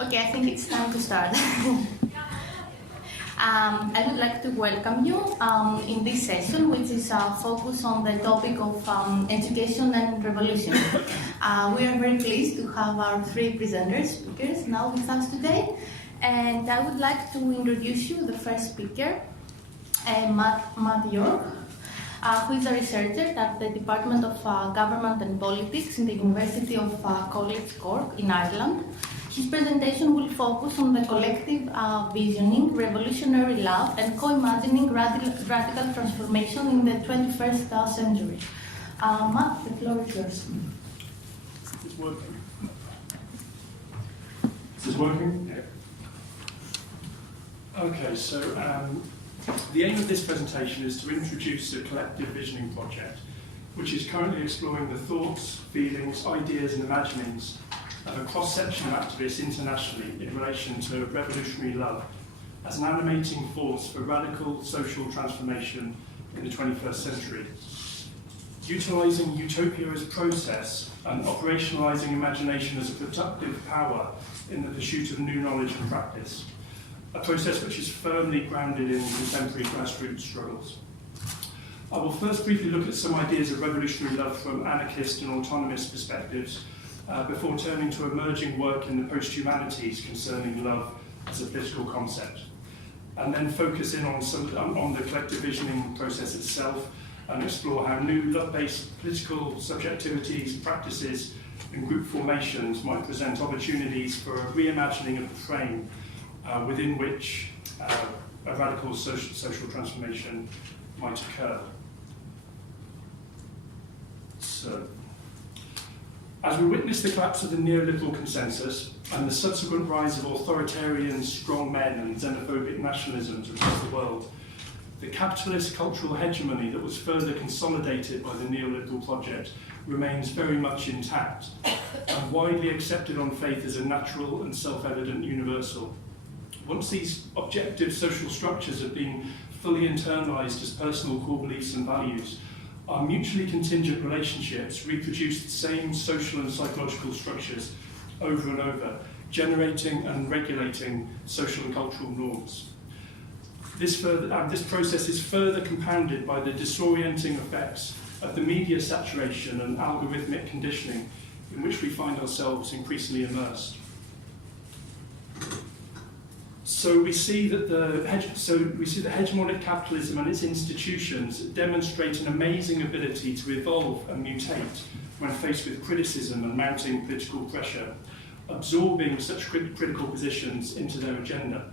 Okay, I think it's time to start. I would like to welcome you in this session, which is focused on the topic of education and revolution. We are very pleased to have our three speakers now with us today. And I would like to introduce you the first speaker, Matt York, who is a researcher at the Department of Government and Politics in the University of College Cork in Ireland. His presentation will focus on the collective visioning, revolutionary love, and co-imagining radical transformation in the 21st century. Matt, the floor is yours. It's working. Is this working? Yeah. Okay, so the aim of this presentation is to introduce a collective visioning project, which is currently exploring the thoughts, feelings, ideas, and imaginings of a cross-section of activists internationally in relation to revolutionary love as an animating force for radical social transformation in the 21st century. Utilising utopia as process and operationalising imagination as a productive power in the pursuit of new knowledge and practice, a process which is firmly grounded in contemporary grassroots struggles. I will first briefly look at some ideas of revolutionary love from anarchist and autonomous perspectives, before turning to emerging work in the post-humanities concerning love as a political concept, and then focus in on the collective visioning process itself and explore how new love-based political subjectivities, practices, and group formations might present opportunities for a reimagining of the frame within which a radical social transformation might occur. So, as we witness the collapse of the neoliberal consensus and the subsequent rise of authoritarian strongmen and xenophobic nationalisms across the world, the capitalist cultural hegemony that was further consolidated by the neoliberal project remains very much intact and widely accepted on faith as a natural and self-evident universal. Once these objective social structures have been fully internalised as personal core beliefs and values, our mutually contingent relationships reproduce the same social and psychological structures over and over, generating and regulating social and cultural norms. This process is further compounded by the disorienting effects of the media saturation and algorithmic conditioning in which we find ourselves increasingly immersed. So we see that hegemonic capitalism and its institutions demonstrate an amazing ability to evolve and mutate when faced with criticism and mounting political pressure, absorbing such critical positions into their agenda.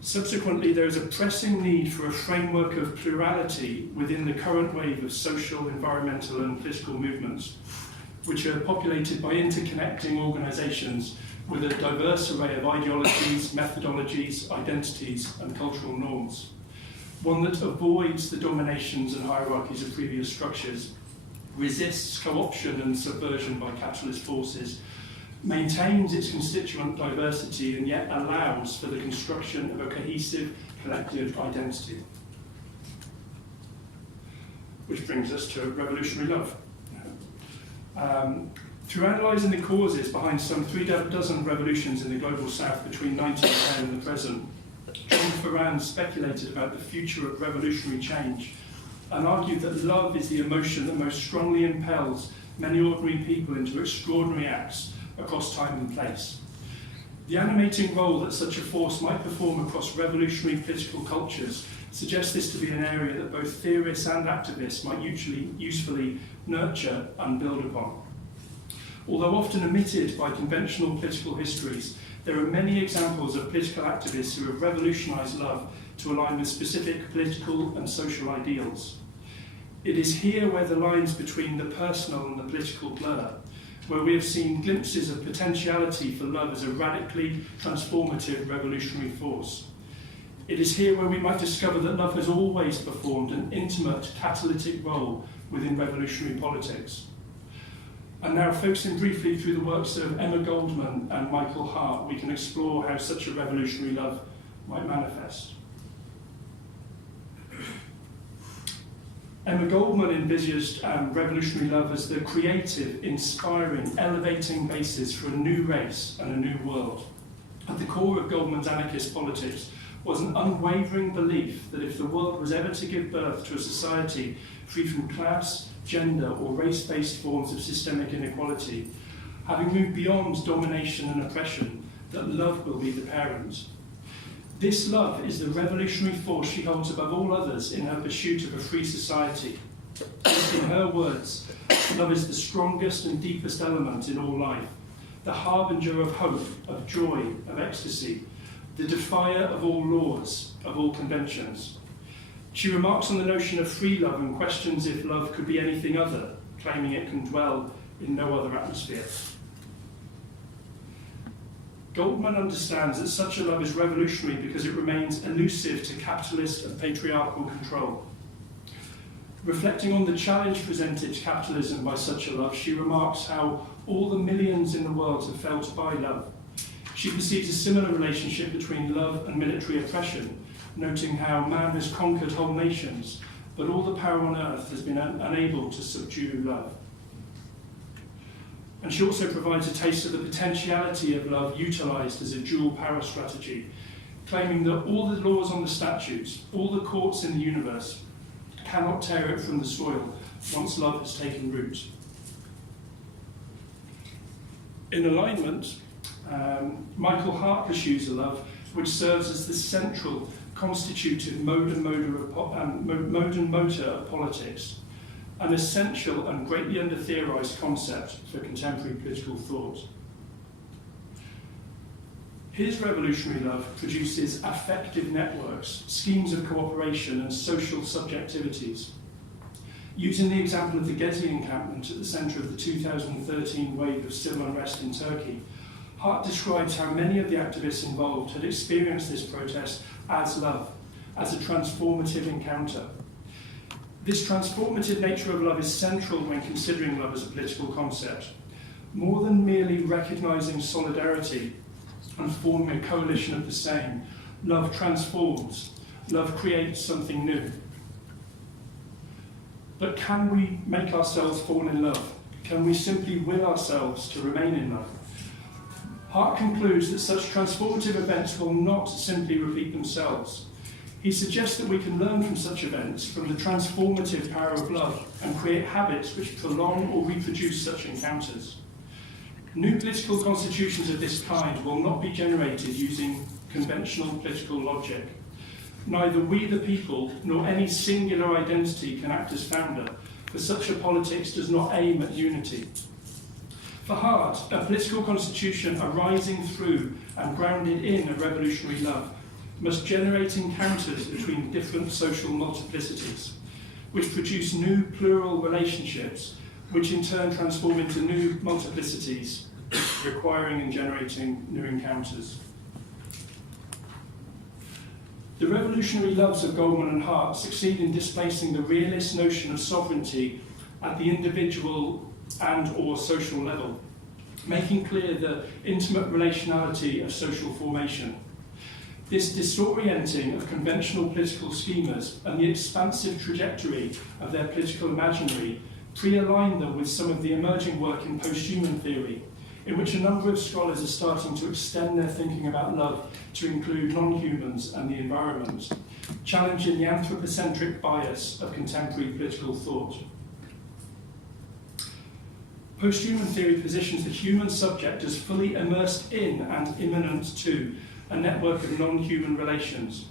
Subsequently, there is a pressing need for a framework of plurality within the current wave of social, environmental, and political movements, which are populated by interconnecting organisations with a diverse array of ideologies, methodologies, identities, and cultural norms. One that avoids the dominations and hierarchies of previous structures, resists co-option and subversion by capitalist forces, maintains its constituent diversity, and yet allows for the construction of a cohesive collective identity. Which brings us to revolutionary love. Through analysing the causes behind some 36 revolutions in the global south between 1910 and the present, John Ferran speculated about the future of revolutionary change and argued that love is the emotion that most strongly impels many ordinary people into extraordinary acts across time and place. The animating role that such a force might perform across revolutionary political cultures suggests this to be an area that both theorists and activists might usefully nurture and build upon. Although often omitted by conventional political histories, there are many examples of political activists who have revolutionised love to align with specific political and social ideals. It is here where the lines between the personal and the political blur, where we have seen glimpses of potentiality for love as a radically transformative revolutionary force. It is here where we might discover that love has always performed an intimate catalytic role within revolutionary politics. And now, focusing briefly through the works of Emma Goldman and Michael Hart, we can explore how such a revolutionary love might manifest. Emma Goldman envisaged revolutionary love as the creative, inspiring, elevating basis for a new race and a new world. At the core of Goldman's anarchist politics was an unwavering belief that if the world was ever to give birth to a society free from class, gender, or race-based forms of systemic inequality, having moved beyond domination and oppression, that love will be the parent. This love is the revolutionary force she holds above all others in her pursuit of a free society. In her words, love is the strongest and deepest element in all life, the harbinger of hope, of joy, of ecstasy, the defier of all laws, of all conventions. She remarks on the notion of free love and questions if love could be anything other, claiming it can dwell in no other atmosphere. Goldman understands that such a love is revolutionary because it remains elusive to capitalist and patriarchal control. Reflecting on the challenge presented to capitalism by such a love, she remarks how all the millions in the world have failed to buy love. She perceives a similar relationship between love and military oppression, noting how man has conquered whole nations, but all the power on earth has been unable to subdue love. And she also provides a taste of the potentiality of love utilised as a dual power strategy, claiming that all the laws on the statutes, all the courts in the universe, cannot tear it from the soil once love has taken root. In alignment, Michael Hart pursues a love which serves as the central constitutive mode and motor of politics, an essential and greatly under-theorised concept for contemporary political thought. His revolutionary love produces affective networks, schemes of cooperation and social subjectivities. Using the example of the Gezi encampment at the centre of the 2013 wave of civil unrest in Turkey, Hart describes how many of the activists involved had experienced this protest as love, as a transformative encounter. This transformative nature of love is central when considering love as a political concept. More than merely recognising solidarity and forming a coalition of the same, love transforms, love creates something new. But can we make ourselves fall in love? Can we simply will ourselves to remain in love? Hart concludes that such transformative events will not simply repeat themselves. He suggests that we can learn from such events, from the transformative power of love, and create habits which prolong or reproduce such encounters. New political constitutions of this kind will not be generated using conventional political logic. Neither we the people nor any singular identity can act as founder, for such a politics does not aim at unity. For Hart, a political constitution arising through and grounded in a revolutionary love must generate encounters between different social multiplicities, which produce new plural relationships, which in turn transform into new multiplicities, requiring and generating new encounters. The revolutionary loves of Goldman and Hart succeed in displacing the realist notion of sovereignty at the individual and or social level, making clear the intimate relationality of social formation. This disorienting of conventional political schemas and the expansive trajectory of their political imaginary pre-align them with some of the emerging work in posthuman theory, in which a number of scholars are starting to extend their thinking about love to include non-humans and the environment, challenging the anthropocentric bias of contemporary political thought. Posthuman theory positions the human subject as fully immersed in and immanent to a network of non-human relations.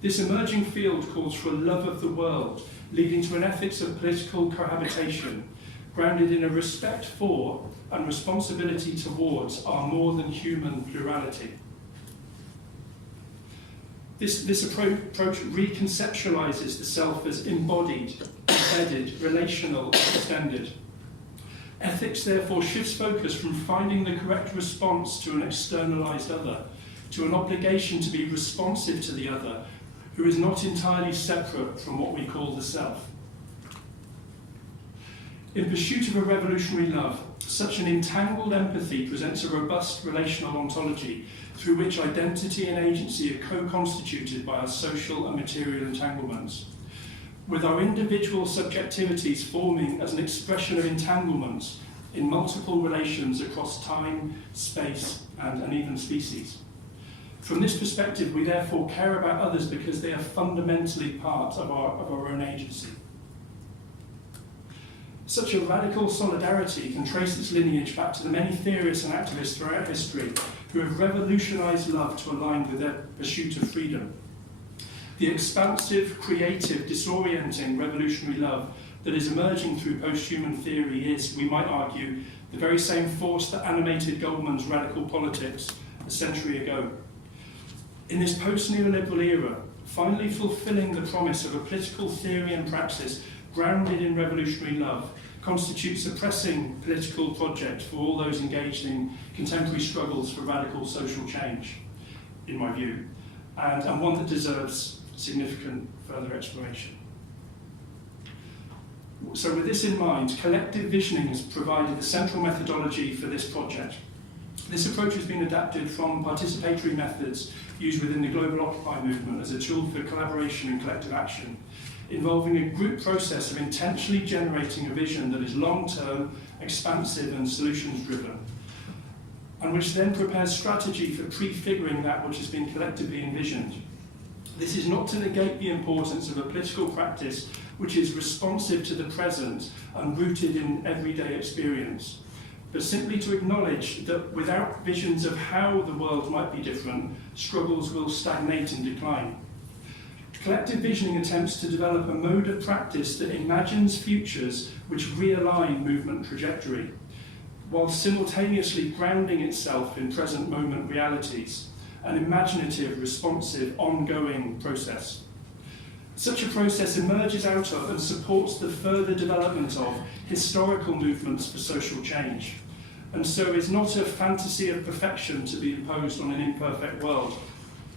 This emerging field calls for a love of the world, leading to an ethics of political cohabitation, grounded in a respect for and responsibility towards our more than human plurality. This approach reconceptualizes the self as embodied, embedded, relational, extended. Ethics therefore shifts focus from finding the correct response to an externalized other, to an obligation to be responsive to the other, who is not entirely separate from what we call the self. In pursuit of a revolutionary love, such an entangled empathy presents a robust relational ontology through which identity and agency are co-constituted by our social and material entanglements. with our individual subjectivities forming as an expression of entanglements in multiple relations across time, space, and even species. From this perspective, we therefore care about others because they are fundamentally part of our own agency. Such a radical solidarity can trace its lineage back to the many theorists and activists throughout history who have revolutionized love to align with their pursuit of freedom. The expansive, creative, disorienting revolutionary love that is emerging through posthuman theory is, we might argue, the very same force that animated Goldman's radical politics a century ago. In this post-neoliberal era, finally fulfilling the promise of a political theory and praxis grounded in revolutionary love constitutes a pressing political project for all those engaged in contemporary struggles for radical social change, in my view, and one that deserves significant further exploration. So with this in mind, collective visioning has provided the central methodology for this project. This approach has been adapted from participatory methods used within the global Occupy movement as a tool for collaboration and collective action, involving a group process of intentionally generating a vision that is long-term, expansive and solutions-driven, and which then prepares strategy for prefiguring that which has been collectively envisioned. This is not to negate the importance of a political practice which is responsive to the present and rooted in everyday experience, but simply to acknowledge that without visions of how the world might be different, struggles will stagnate and decline. Collective visioning attempts to develop a mode of practice that imagines futures which realign movement trajectory, while simultaneously grounding itself in present moment realities, an imaginative, responsive, ongoing process. Such a process emerges out of and supports the further development of historical movements for social change, and so is not a fantasy of perfection to be imposed on an imperfect world,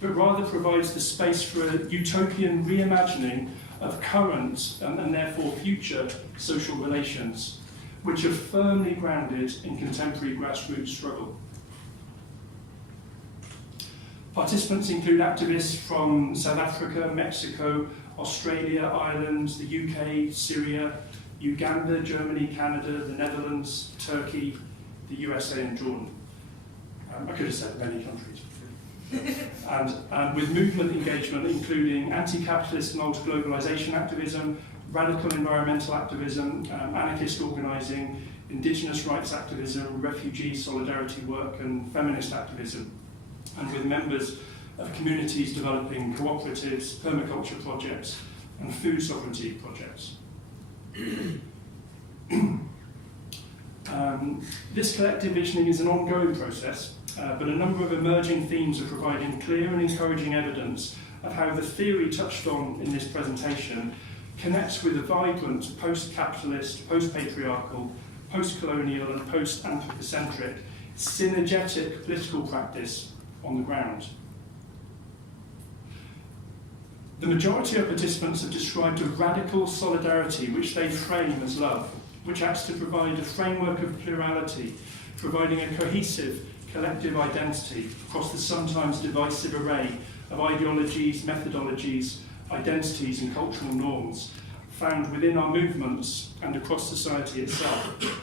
but rather provides the space for a utopian reimagining of current and therefore future social relations, which are firmly grounded in contemporary grassroots struggle. Participants include activists from South Africa, Mexico, Australia, Ireland, the UK, Syria, Uganda, Germany, Canada, the Netherlands, Turkey, the USA and Jordan. I could have said many countries. and with movement engagement including anti-capitalist and ultra-globalization activism, radical environmental activism, anarchist organising, indigenous rights activism, refugee solidarity work and feminist activism, and with members of communities developing cooperatives, permaculture projects and food sovereignty projects. This collective visioning is an ongoing process, but a number of emerging themes are providing clear and encouraging evidence of how the theory touched on in this presentation connects with a vibrant post-capitalist, post-patriarchal, post-colonial and post-anthropocentric synergetic political practice on the ground. The majority of participants have described a radical solidarity which they frame as love, which acts to provide a framework of plurality, providing a cohesive collective identity across the sometimes divisive array of ideologies, methodologies, identities and cultural norms found within our movements and across society itself.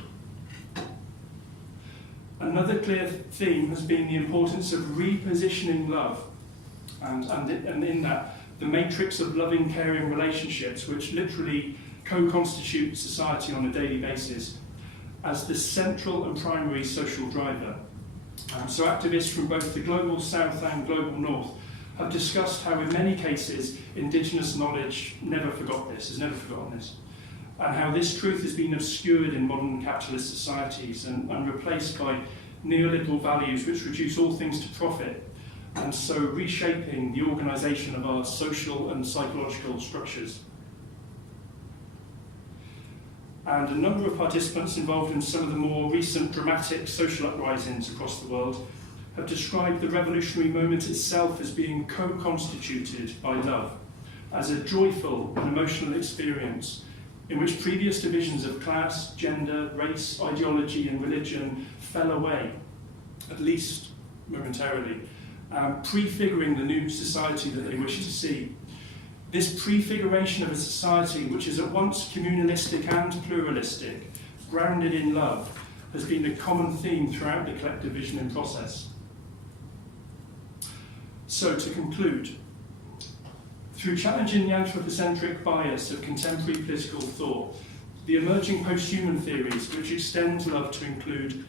Another clear theme has been the importance of repositioning love, and in that, the matrix of loving, caring relationships which literally co-constitute society on a daily basis as the central and primary social driver. So activists from both the global south and global north have discussed how in many cases indigenous knowledge has never forgotten this, and how this truth has been obscured in modern capitalist societies and replaced by neoliberal values which reduce all things to profit, and so reshaping the organisation of our social and psychological structures. And a number of participants involved in some of the more recent dramatic social uprisings across the world have described the revolutionary moment itself as being co-constituted by love, as a joyful and emotional experience in which previous divisions of class, gender, race, ideology and religion fell away, at least momentarily, prefiguring the new society that they wish to see. This prefiguration of a society which is at once communalistic and pluralistic, grounded in love, has been a common theme throughout the collective visioning process. So, to conclude, through challenging the anthropocentric bias of contemporary political thought, the emerging posthuman theories, which extend love to include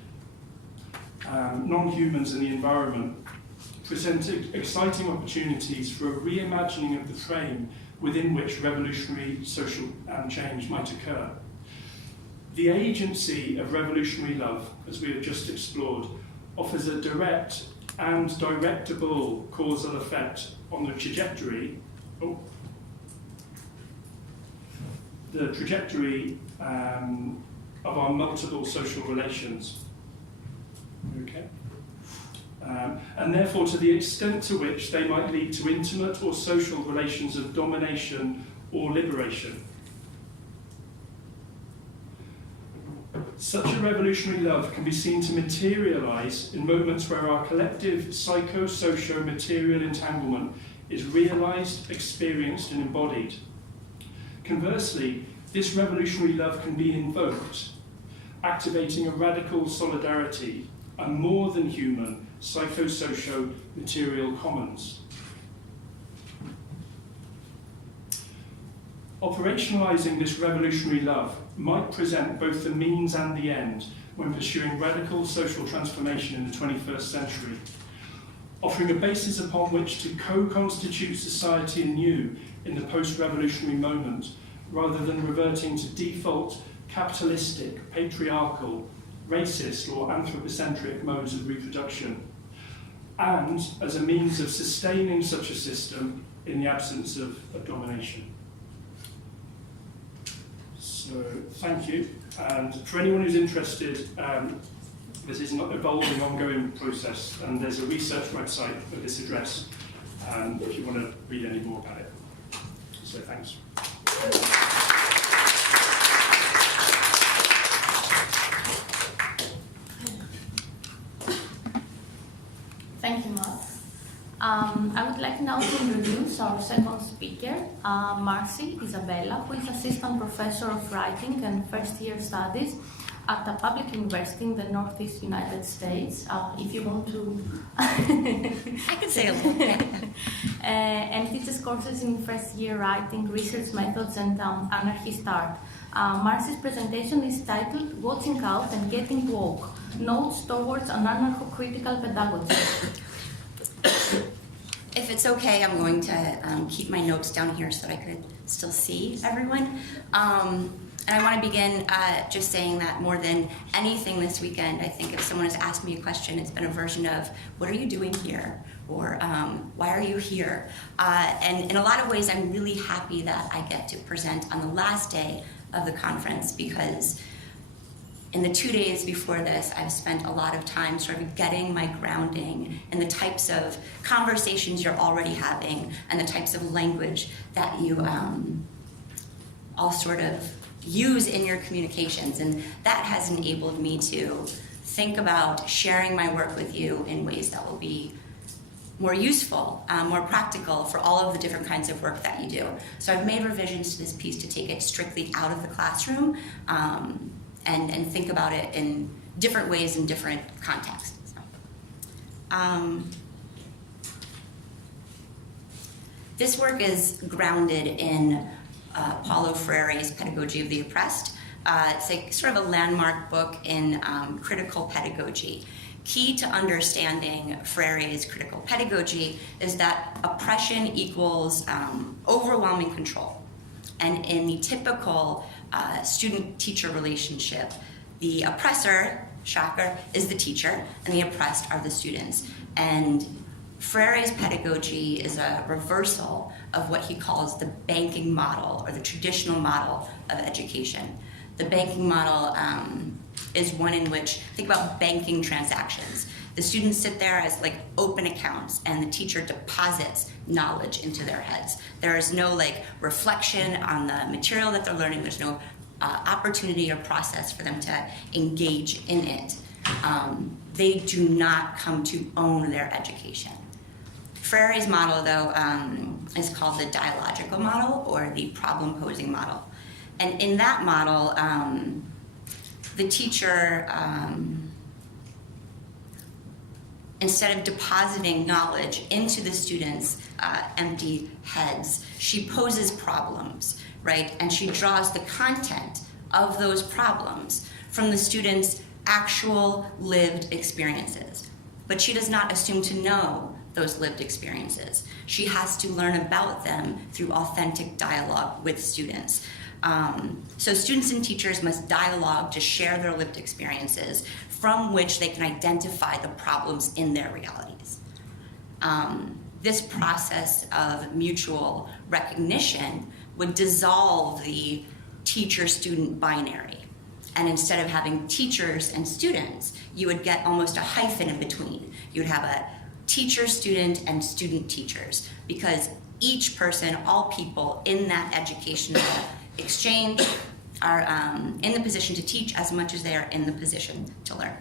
non-humans and the environment, present exciting opportunities for a reimagining of the frame within which revolutionary social change might occur. The agency of revolutionary love, as we have just explored, offers a direct and directable causal effect on the trajectory of our multiple social relations. Okay. And therefore to the extent to which they might lead to intimate or social relations of domination or liberation. Such a revolutionary love can be seen to materialise in moments where our collective psycho-socio-material entanglement is realised, experienced and embodied. Conversely, this revolutionary love can be invoked, activating a radical solidarity, a more than human psycho-socio-material commons. Operationalising this revolutionary love might present both the means and the end when pursuing radical social transformation in the 21st century, offering a basis upon which to co-constitute society anew in the post-revolutionary moment, rather than reverting to default capitalistic, patriarchal, racist or anthropocentric modes of reproduction, and as a means of sustaining such a system in the absence of domination. So, thank you. And for anyone who's interested, this is an evolving, ongoing process, and there's a research website at this address if you want to read any more about it. So, thanks. Thank you, Mark. I would like now to introduce our second speaker, Marcy, Isabella, who is Assistant Professor of Writing and First-Year Studies at a public university in the Northeast United States. If you want to... I can say a little bit. And teaches courses in first-year writing, research methods, and anarchist art. Marcy's presentation is titled Watching Out and Getting Woke, Notes Towards an Anarcho-Critical Pedagogy. If it's okay, I'm going to keep my notes down here so that I could still see everyone. And I want to begin just saying that more than anything this weekend, I think if someone has asked me a question, it's been a version of, what are you doing here? Or why are you here? And in a lot of ways, I'm really happy that I get to present on the last day of the conference, because in the 2 days before this, I've spent a lot of time sort of getting my grounding in the types of conversations you're already having and the types of language that you all sort of use in your communications. And that has enabled me to think about sharing my work with you in ways that will be more useful, more practical for all of the different kinds of work that you do. So I've made revisions to this piece to take it strictly out of the classroom and think about it in different ways in different contexts. This work is grounded in Paulo Freire's Pedagogy of the Oppressed. It's a sort of a landmark book in critical pedagogy. Key to understanding Freire's critical pedagogy is that oppression equals overwhelming control. And in the typical student-teacher relationship, the oppressor, shocker, is the teacher, and the oppressed are the students. And Freire's pedagogy is a reversal of what he calls the banking model, or the traditional model of education. The banking model is one in which, think about banking transactions. The students sit there as like open accounts, and the teacher deposits knowledge into their heads. There is no like reflection on the material that they're learning. There's no opportunity or process for them to engage in it. They do not come to own their education. Freire's model, though, is called the dialogical model or the problem-posing model. And in that model, the teacher, instead of depositing knowledge into the students' empty heads, she poses problems, right? And she draws the content of those problems from the students' actual lived experiences. But she does not assume to know those lived experiences. She has to learn about them through authentic dialogue with students. So students and teachers must dialogue to share their lived experiences from which they can identify the problems in their realities. This process of mutual recognition would dissolve the teacher-student binary. And instead of having teachers and students, you would get almost a hyphen in between. You would have a teacher-student and student-teachers, because each person, all people in that educational exchange are in the position to teach as much as they are in the position to learn.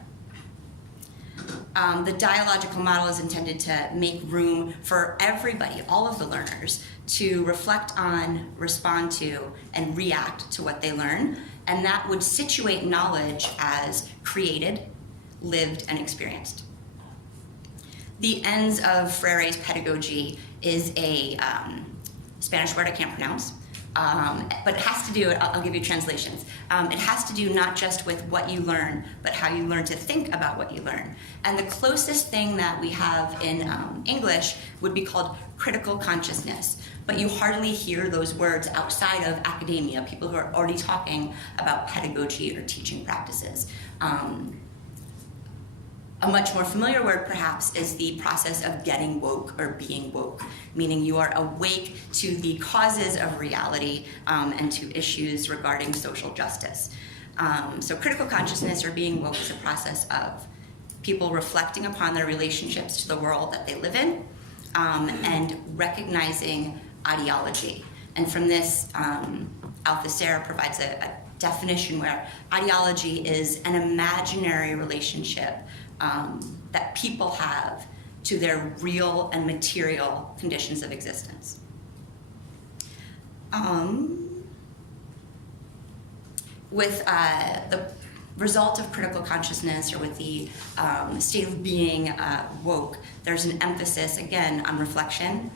The dialogical model is intended to make room for everybody, all of the learners, to reflect on, respond to, and react to what they learn, and that would situate knowledge as created, lived, and experienced. The ends of Freire's pedagogy is a Spanish word I can't pronounce, but it has to do, I'll give you translations. It has to do not just with what you learn, but how you learn to think about what you learn. And the closest thing that we have in English would be called critical consciousness. But you hardly hear those words outside of academia, people who are already talking about pedagogy or teaching practices. A much more familiar word, perhaps, is the process of getting woke or being woke, meaning you are awake to the causes of reality and to issues regarding social justice. So critical consciousness or being woke is a process of people reflecting upon their relationships to the world that they live in and recognizing ideology. And from this, Althusser provides a definition where ideology is an imaginary relationship that people have to their real and material conditions of existence. With the result of critical consciousness, or with the state of being woke, there's an emphasis, again, on reflection,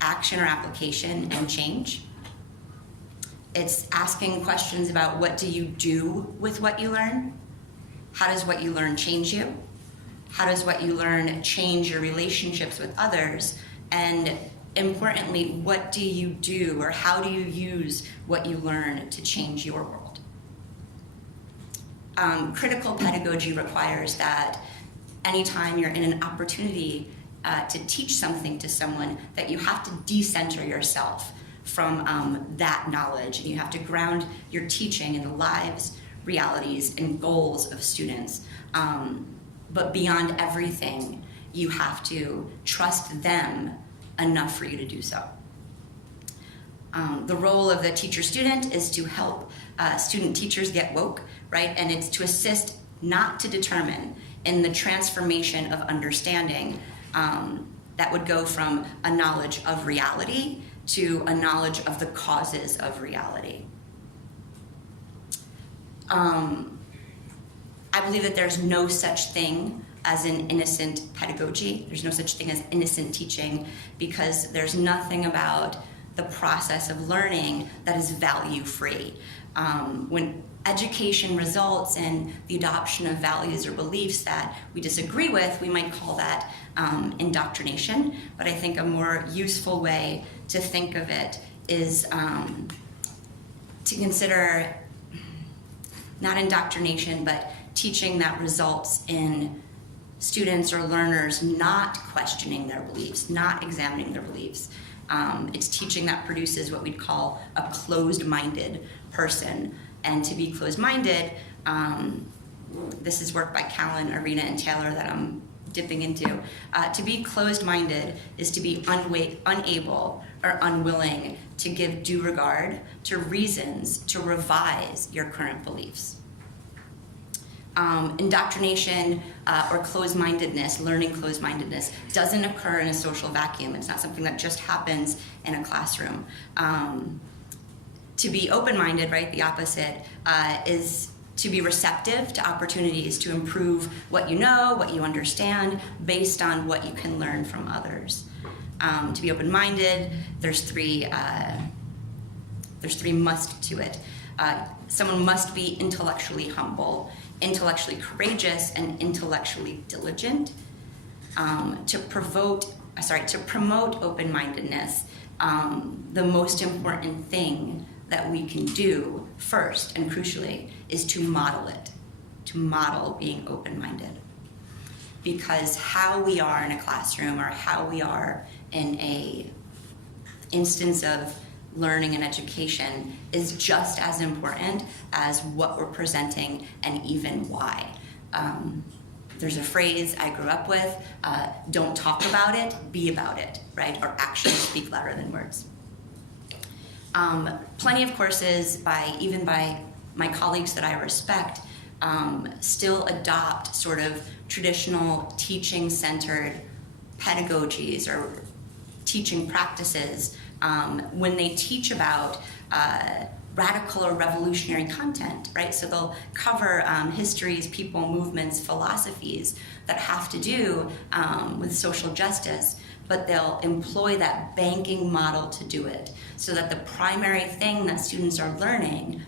action or application, and change. It's asking questions about what do you do with what you learn? How does what you learn change you? How does what you learn change your relationships with others? And importantly, what do you do, or how do you use what you learn to change your world? Critical pedagogy requires that anytime you're in an opportunity to teach something to someone, that you have to decenter yourself from that knowledge, and you have to ground your teaching in the lives, realities, and goals of students. But beyond everything, you have to trust them enough for you to do so. The role of the teacher-student is to help student-teachers get woke, right? And it's to assist, not to determine, in the transformation of understanding that would go from a knowledge of reality to a knowledge of the causes of reality. I believe that there's no such thing as an innocent pedagogy. There's no such thing as innocent teaching, because there's nothing about the process of learning that is value-free. When education results in the adoption of values or beliefs that we disagree with, we might call that indoctrination. But I think a more useful way to think of it is to consider not indoctrination, but teaching that results in students or learners not questioning their beliefs, not examining their beliefs. It's teaching that produces what we'd call a closed-minded person. And to be closed-minded, this is work by Callan, Arena, and Taylor that I'm dipping into. To be closed-minded is to be unable or unwilling to give due regard to reasons to revise your current beliefs. Indoctrination or closed-mindedness, learning closed-mindedness, doesn't occur in a social vacuum. It's not something that just happens in a classroom. To be open-minded, right, the opposite, is to be receptive to opportunities to improve what you know, what you understand, based on what you can learn from others. To be open-minded, there's three must to it. Someone must be intellectually humble, intellectually courageous, and intellectually diligent. To promote open-mindedness, the most important thing that we can do first and crucially is to model it, to model being open-minded. Because how we are in a classroom or how we are in a instance of learning and education is just as important as what we're presenting and even why. There's a phrase I grew up with, don't talk about it, be about it, right? Or actions speak louder than words. Plenty of courses even by my colleagues that I respect still adopt sort of traditional teaching-centered pedagogies or teaching practices when they teach about radical or revolutionary content, right? So they'll cover histories, people, movements, philosophies that have to do with social justice, but they'll employ that banking model to do it so that the primary thing that students are learning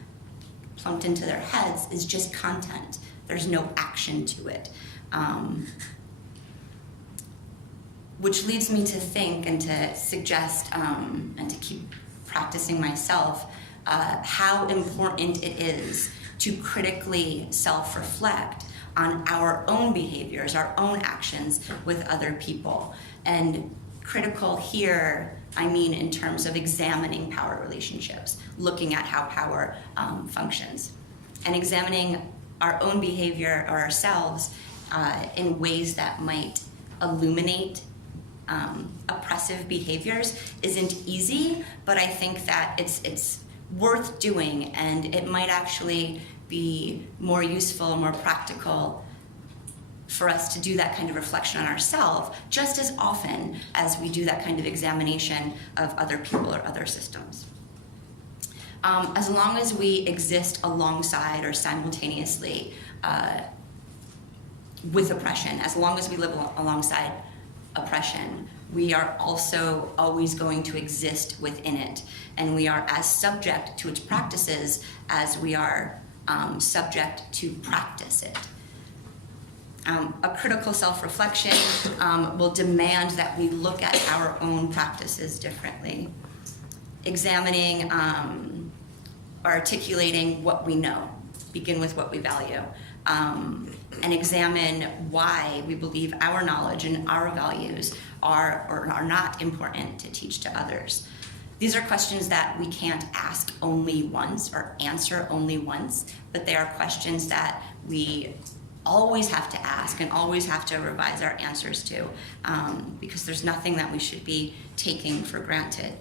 plunked into their heads is just content. There's no action to it. Which leads me to think and to suggest and to keep practicing myself how important it is to critically self-reflect on our own behaviors, our own actions with other people. And critical here, I mean in terms of examining power relationships, looking at how power functions, and examining our own behavior or ourselves in ways that might illuminate oppressive behaviors isn't easy, but I think that it's worth doing, and it might actually be more useful and more practical for us to do that kind of reflection on ourselves just as often as we do that kind of examination of other people or other systems. As long as we exist alongside or simultaneously with oppression, as long as we live alongside oppression, we are also always going to exist within it, and we are as subject to its practices as we are subject to practice it. A critical self-reflection will demand that we look at our own practices differently, examining or articulating what we know, begin with what we value, and examine why we believe our knowledge and our values are or are not important to teach to others. These are questions that we can't ask only once or answer only once, but they are questions that we always have to ask and always have to revise our answers to, because there's nothing that we should be taking for granted.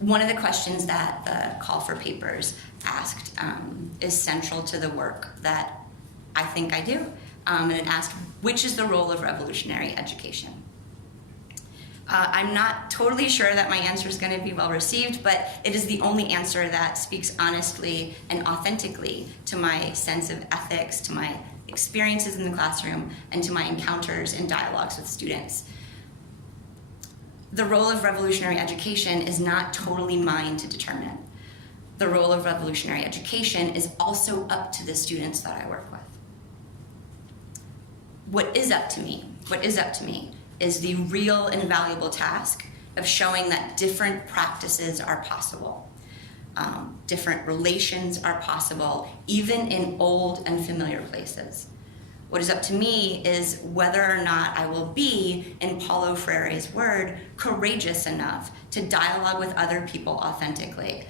One of the questions that the call for papers asked is central to the work that I think I do. And it asked, which is the role of revolutionary education? I'm not totally sure that my answer is going to be well received, but it is the only answer that speaks honestly and authentically to my sense of ethics, to my experiences in the classroom, and to my encounters and dialogues with students. The role of revolutionary education is not totally mine to determine. The role of revolutionary education is also up to the students that I work with. What is up to me is the real and valuable task of showing that different practices are possible. Different relations are possible, even in old and familiar places. What is up to me is whether or not I will be, in Paulo Freire's word, courageous enough to dialogue with other people authentically.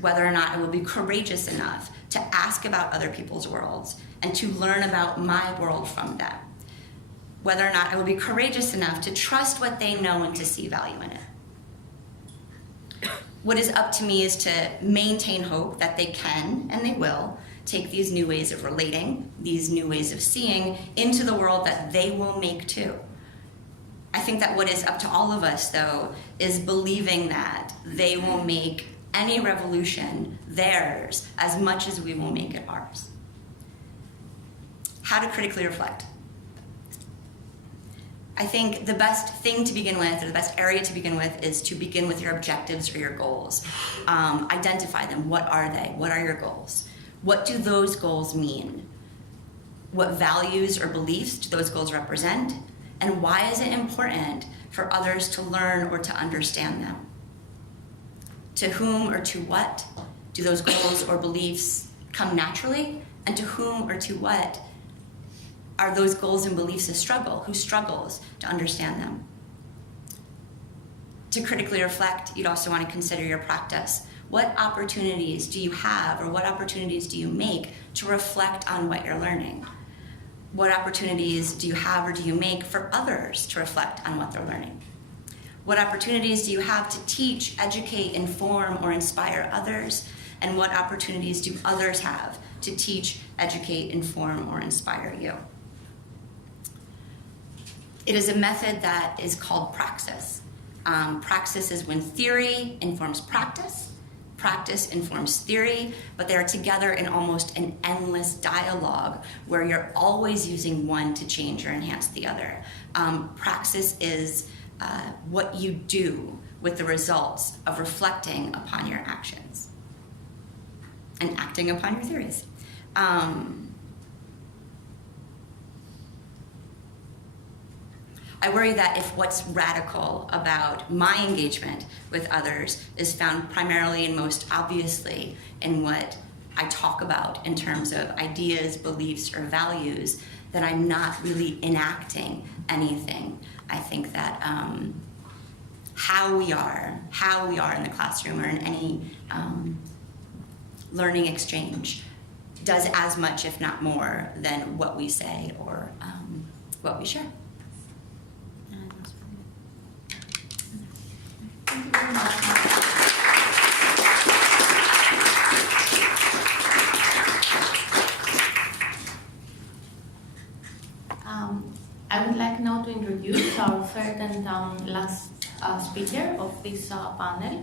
Whether or not I will be courageous enough to ask about other people's worlds and to learn about my world from them. Whether or not I will be courageous enough to trust what they know and to see value in it. What is up to me is to maintain hope that they can, and they will, take these new ways of relating, these new ways of seeing, into the world that they will make too. I think that what is up to all of us, though, is believing that they will make any revolution theirs as much as we will make it ours. How to critically reflect. I think the best thing to begin with, or the best area to begin with, is to begin with your objectives or your goals. Identify them. What are they? What are your goals? What do those goals mean? What values or beliefs do those goals represent? And why is it important for others to learn or to understand them? To whom or to what do those goals or beliefs come naturally? And to whom or to what are those goals and beliefs a struggle? Who struggles to understand them? To critically reflect, you'd also want to consider your practice. What opportunities do you have, or what opportunities do you make to reflect on what you're learning? What opportunities do you have or do you make for others to reflect on what they're learning? What opportunities do you have to teach, educate, inform, or inspire others? And what opportunities do others have to teach, educate, inform, or inspire you? It is a method that is called praxis. Praxis is when theory informs practice, practice informs theory, but they are together in almost an endless dialogue where you're always using one to change or enhance the other. Praxis is what you do with the results of reflecting upon your actions and acting upon your theories. I worry that if what's radical about my engagement with others is found primarily and most obviously in what I talk about in terms of ideas, beliefs, or values, then I'm not really enacting anything. I think that how we are in the classroom or in any learning exchange does as much, if not more, than what we say or what we share. Thank you very much. I would like now to introduce our third and last speaker of this panel,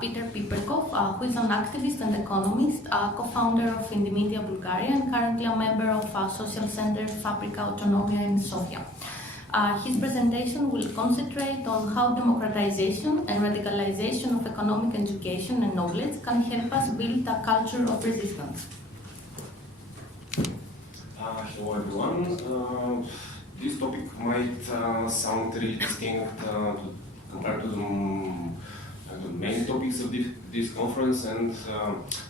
Peter Piperkov, who is an activist and economist, co-founder of Indymedia Bulgaria, and currently a member of Social Center Fabrika Autonomia in Sofia. His presentation will concentrate on how democratization and radicalization of economic education and knowledge can help us build a culture of resistance. Hello everyone. This topic might sound really distinct compared to the main topics of this conference, and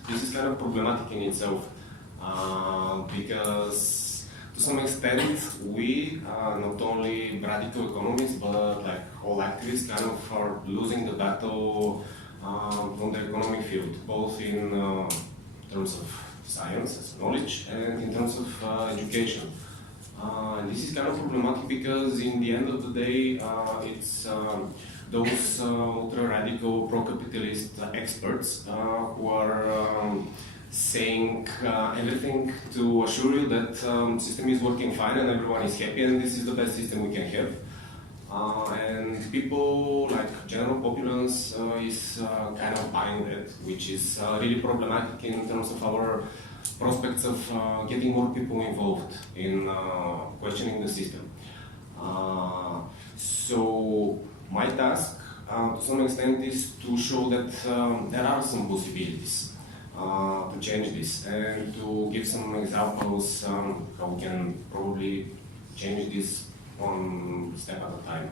this is kind of problematic in itself because to some extent, we, not only radical economists, but like all activists, kind of are losing the battle on the economic field, both in terms of science as knowledge and in terms of education. And this is kind of problematic because in the end of the day, it's those ultra-radical pro-capitalist experts who are saying everything to assure you that system is working fine and everyone is happy and this is the best system we can have. And people like general populace is kind of buying that, which is really problematic in terms of our prospects of getting more people involved in questioning the system. So my task to some extent is to show that there are some possibilities to change this and to give some examples how we can probably change this one step at a time.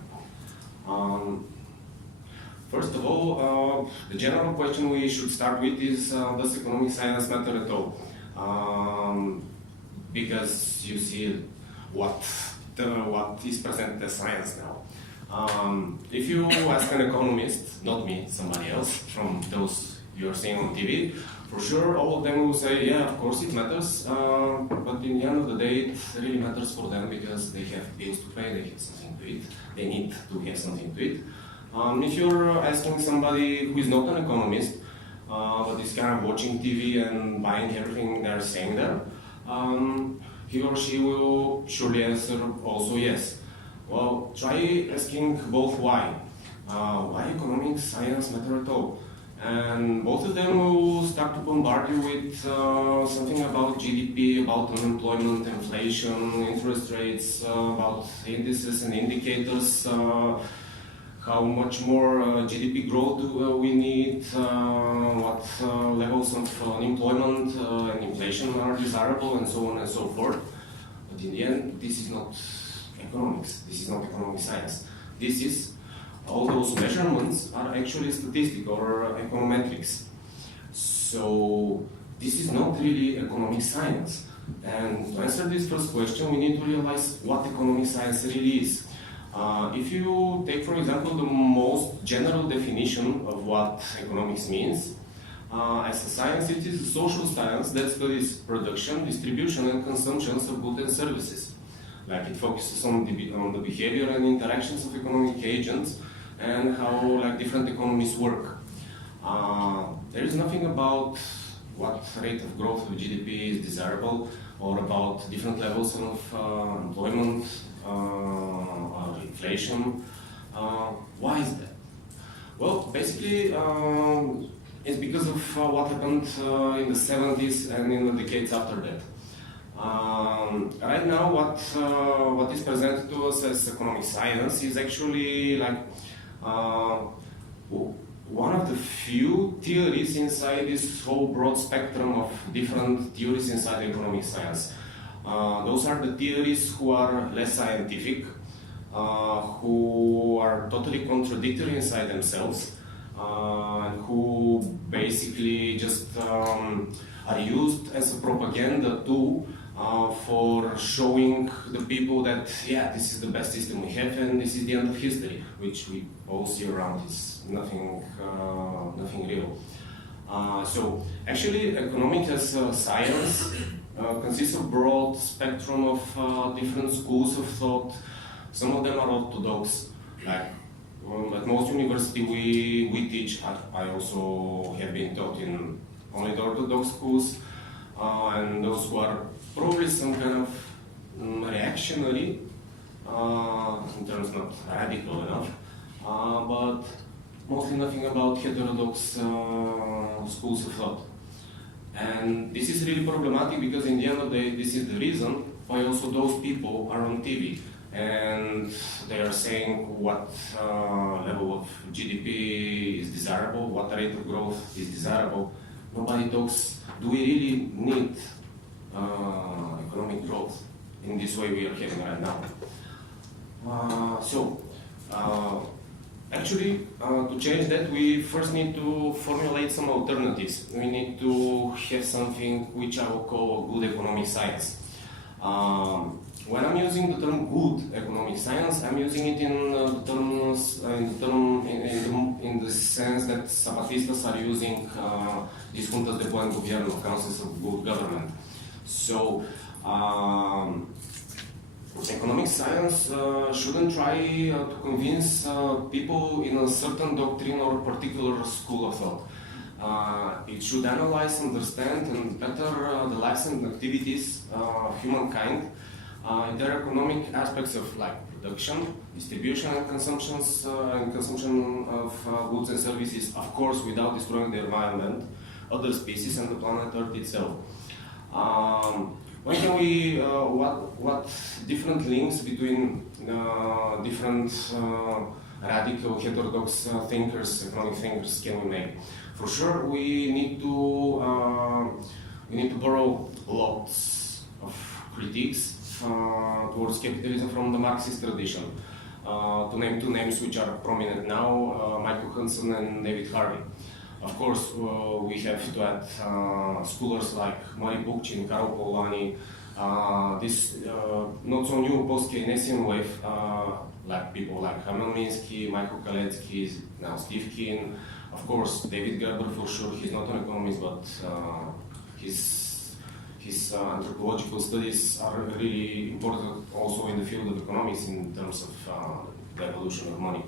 First of all, the general question we should start with is, does economic science matter at all? Because you see what is presented as science now. If you ask an economist, not me, somebody else, from those you're seeing on TV, for sure all of them will say, yeah, of course it matters, but in the end of the day it really matters for them because they have bills to pay, they have something to eat, they need to have something to eat. If you're asking somebody who is not an economist, but is kind of watching TV and buying everything they're saying there, he or she will surely answer also yes. Well, try asking both why. Why economics, science matter at all? And both of them will start to bombard you with something about GDP, about unemployment, inflation, interest rates, about indices and indicators, how much more GDP growth we need, what levels of unemployment and inflation are desirable, and so on and so forth. But in the end, this is not economics. This is not economic science. This is, all those measurements are actually statistics or econometrics. So this is not really economic science. And to answer this first question, we need to realize what economic science really is. If you take, for example, the most general definition of what economics means, as a science, it is a social science that studies production, distribution, and consumption of goods and services. Like it focuses on the behavior and interactions of economic agents and how different economies work. There is nothing about what rate of growth of GDP is desirable or about different levels of employment, inflation. Why is that? Well, basically, it's because of what happened in the 70s and in the decades after that. Right now, what is presented to us as economic science is actually one of the few theories inside this whole broad spectrum of different theories inside economic science. Those are the theories who are less scientific, who are totally contradictory inside themselves, who basically just are used as a propaganda tool for showing the people that, yeah, this is the best system we have and this is the end of history, which we all see around is nothing real. So actually, economics as a science consists of a broad spectrum of different schools of thought. Some of them are orthodox, like at most universities we teach. I also have been taught in only the orthodox schools, and those who are probably some kind of reactionary, in terms not radical enough, but mostly nothing about heterodox schools of thought. And this is really problematic because in the end of the day, this is the reason why also those people are on TV. And they are saying what level of GDP is desirable, what rate of growth is desirable. Nobody talks, do we really need economic growth in this way we are having right now? Actually, to change that, we first need to formulate some alternatives. We need to have something which I will call good economic science. When I'm using the term good economic science, I'm using it in the sense that Zapatistas are using these juntas de buen gobierno, councils of good government. So, economic science shouldn't try to convince people in a certain doctrine or particular school of thought. It should analyze, understand, and better the lives and activities of humankind in their economic aspects of production, distribution, and consumption of goods and services, of course, without destroying the environment, other species, and the planet Earth itself. When can we, what different links between different radical heterodox thinkers, economic thinkers, can we make? For sure, we need to borrow lots of critiques towards capitalism from the Marxist tradition. To name two names which are prominent now, Michael Hansen and David Harvey. Of course, we have to add scholars like Mari Bookchin, Karol Polanyi, this not so new post-Keynesian wave, like people like Herman Minsky, Michael Kalecki, now Steve Keen. Of course, David Gerber, for sure, he's not an economist, but his anthropological studies are really important also in the field of economics in terms of the evolution of money.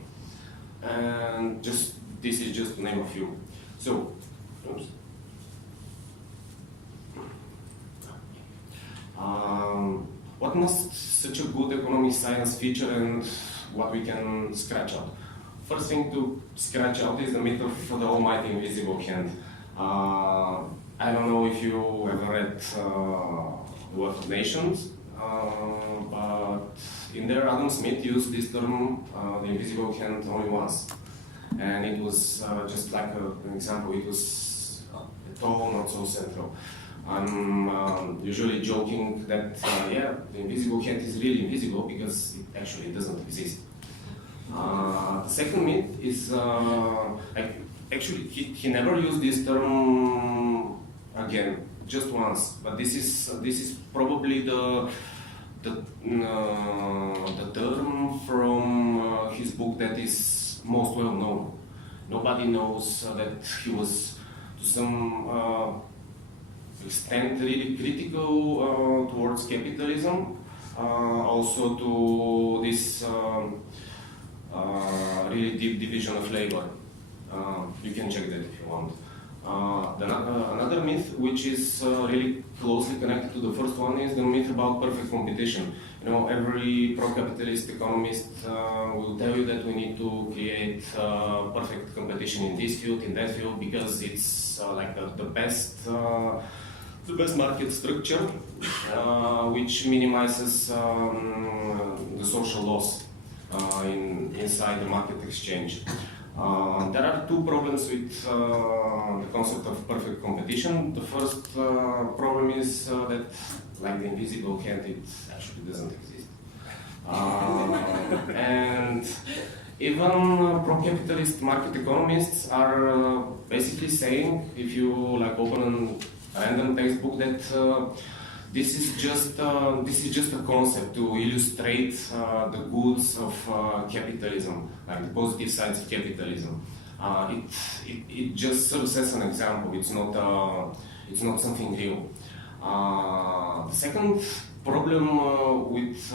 and this is just to name a few. So, oops. What must such a good economic science feature and what we can scratch out? First thing to scratch out is the myth of the almighty invisible hand. I don't know if you ever read Wealth of Nations, but in there Adam Smith used this term, the invisible hand, only once. And it was just like an example, it was at all not so central. I'm usually joking that, yeah, the invisible hand is really invisible because it actually doesn't exist. The second myth is, actually, he never used this term again, just once. But this is probably the term from his book that is most well known. Nobody knows that he was to some extent really critical towards capitalism, also to this really deep division of labor. You can check that if you want. Another myth, which is really closely connected to the first one, is the myth about perfect competition. You know, every pro-capitalist economist will tell you that we need to create perfect competition in this field, in that field, because it's like the best market structure, which minimizes the social loss inside the market exchange. There are two problems with the concept of perfect competition. The first problem is that, like the invisible hand, it actually doesn't exist. And even pro-capitalist market economists are basically saying, if you like open a random textbook, that this is just a concept to illustrate the goods of capitalism, like the positive sides of capitalism. It just serves as an example. It's not something real. The second problem with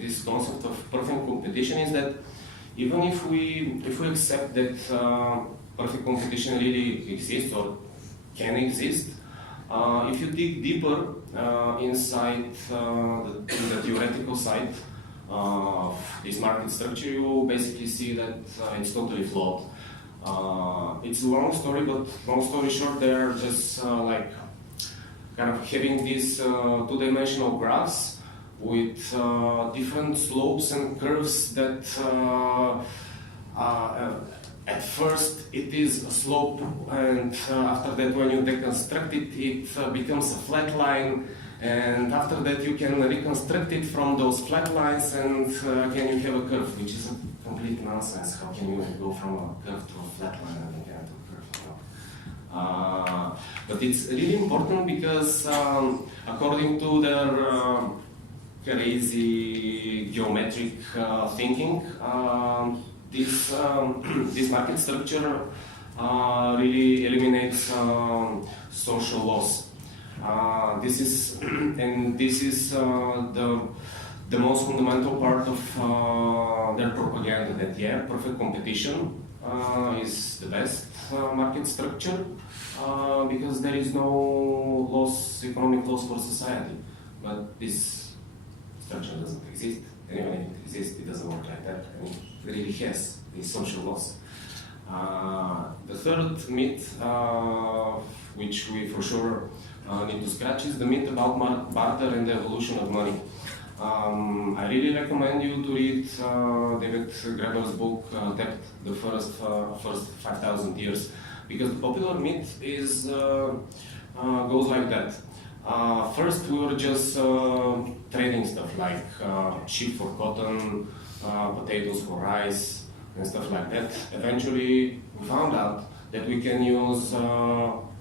this concept of perfect competition is that even if we accept that perfect competition really exists or can exist, if you dig deeper inside the theoretical side of this market structure, you basically see that it's totally flawed. It's a long story, but long story short, they're just like kind of having these two-dimensional graphs with different slopes and curves that at first it is a slope, and after that, when you deconstruct it, it becomes a flat line, and after that you can reconstruct it from those flat lines, and again you have a curve, which is a complete nonsense. How can you go from a curve to a flat line and again to a curve? But it's really important because according to their crazy geometric thinking, this market structure really eliminates social loss. This is the most fundamental part of their propaganda, that yeah, perfect competition is the best market structure because there is no economic loss for society. But this structure doesn't exist. Anyway, it exists, it doesn't work like that. I mean, it really has this social loss. The third myth, which we for sure need to scratch, is the myth about barter and the evolution of money. I really recommend you to read David Graeber's book, Debt, the first 5,000 years, because the popular myth is goes like that. First, we were just trading stuff like sheep for cotton, potatoes for rice, and stuff like that. Eventually, we found out that we can use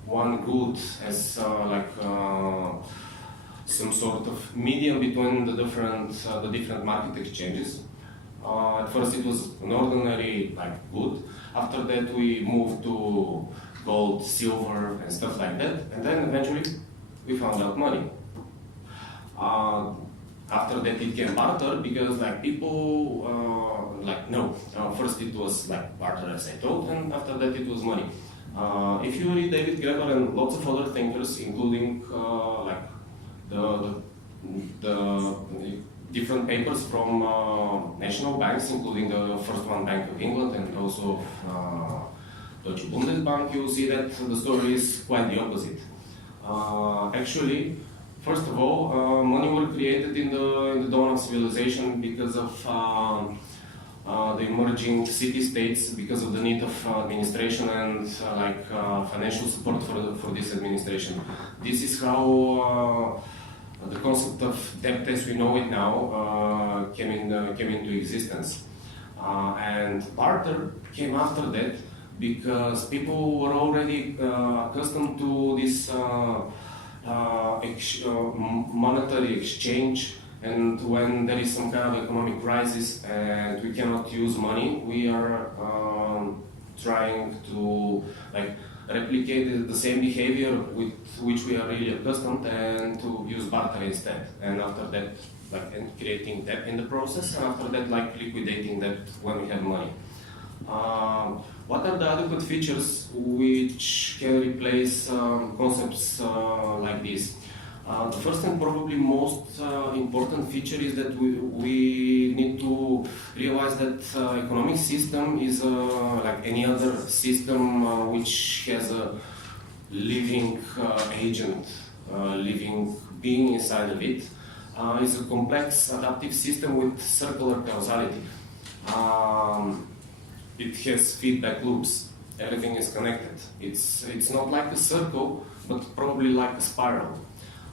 one good as some sort of medium between the different market exchanges. At first, it was an ordinary good. After that, we moved to gold, silver, and stuff like that. And then eventually, we found out money. after that it came barter, because like people first it was like barter as I told, and after that it was money. If you read David Graeber and lots of other thinkers, including like the different papers from national banks, including the first one, Bank of England, and also Deutsche Bundesbank, you see that the story is quite the opposite. Actually, first of all, money were created in the dawn of civilization because of the emerging city-states, because of the need of administration and financial support for this administration. This is how the concept of debt as we know it now came into existence. And barter came after that because people were already accustomed to this monetary exchange, and when there is some kind of economic crisis and we cannot use money, we are trying to replicate the same behavior with which we are really accustomed and to use barter instead. And after that, creating debt in the process, and after that, liquidating debt when we have money. What are the adequate features which can replace concepts like this? The first and probably most important feature is that we need to realize that economic system is like any other system which has a living agent, living being inside of it. Is a complex adaptive system with circular causality. It has feedback loops. Everything is connected. It's not like a circle, but probably like a spiral.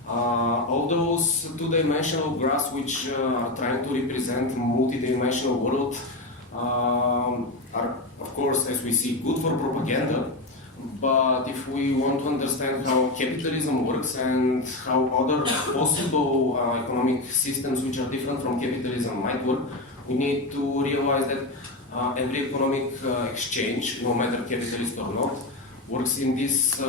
All those two-dimensional graphs which are trying to represent multi-dimensional world are, of course, as we see, good for propaganda. But if we want to understand how capitalism works and how other possible economic systems which are different from capitalism might work, we need to realize that every economic exchange, no matter capitalist or not, works in this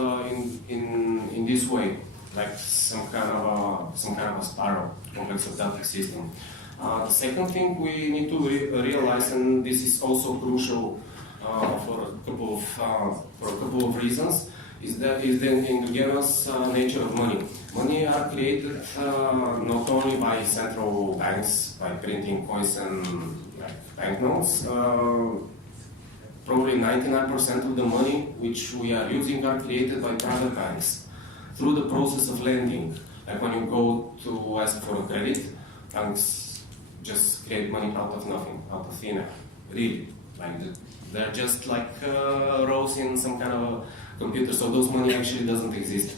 in this way, like some kind of a spiral, complex adaptive system. The second thing we need to realize, and this is also crucial for a couple of reasons, is the endogenous nature of money. Money are created not only by central banks, by printing coins and banknotes. Probably 99% of the money which we are using are created by private banks through the process of lending. Like when you go to ask for a credit, banks just create money out of nothing, out of thin air. Really, they're just like rows in some kind of a computer, so those money actually doesn't exist.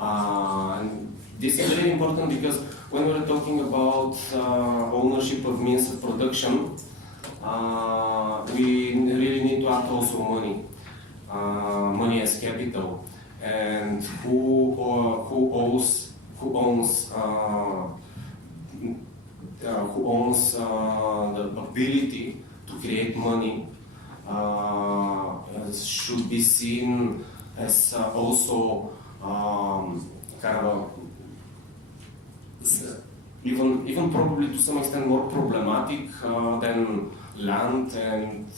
And this is very important because when we're talking about ownership of means of production, we really need to add also money, money as capital, and who owns the ability to create money should be seen as also kind of even probably to some extent more problematic than land and